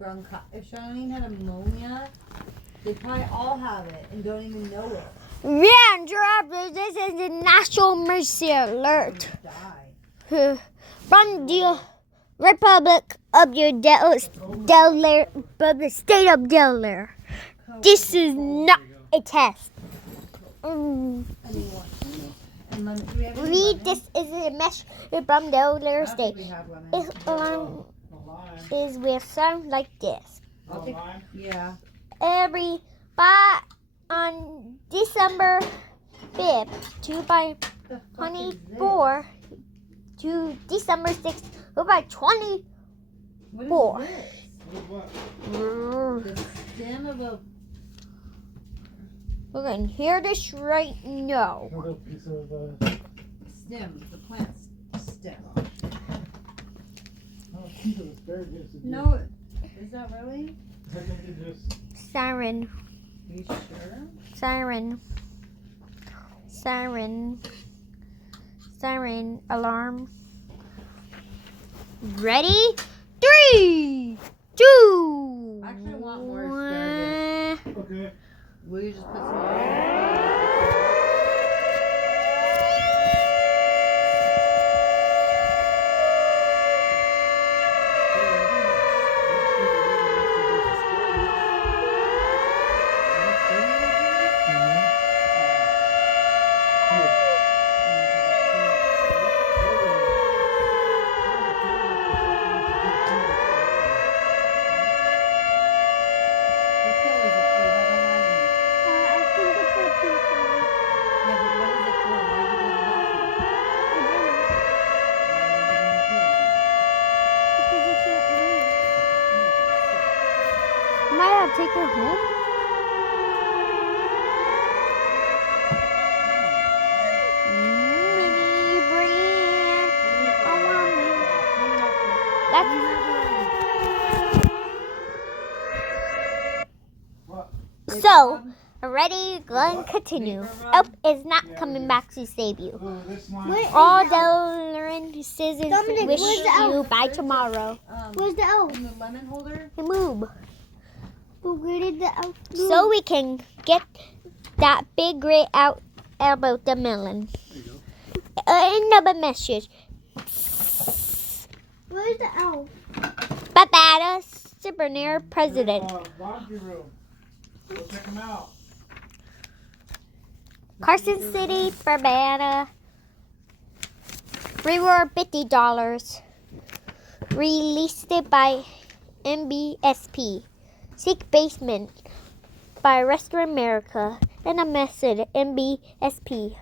had if Charlene had pneumonia, they probably all have it and don't even know it. Yeah, drivers, this is the national emergency alert. From the Republic of Delaware, from the state of Delaware. This is not a test. This is a message from Delaware State. It will sound like this. Yeah. On December 5th, 2024 to December 6th, 2024. What is this? The stem of a... We're going to hear this right now. Stem, the plant stem. No. Is that really? I think it just... Siren. Are you sure? Siren. Siren. Siren alarm. Ready? 3, 2, Actually, I want more asparagus. Okay. Will you just put some more? Might I take her home? Mini brand. I want it. So, ready, go and continue. Oh, it's not coming back to save you. All the scissors wish you by tomorrow. Where's the elf? In the lemon holder? Move. Where did the elf go? So we can get that big gray out about the melon. Another message. Where's the elf? Bavada super near president. Laundry room. Go check them out. Carson City, Bavada. Reward $50. Released it by MBSP. Seek Basement by Restaurant America. And a message MBSP.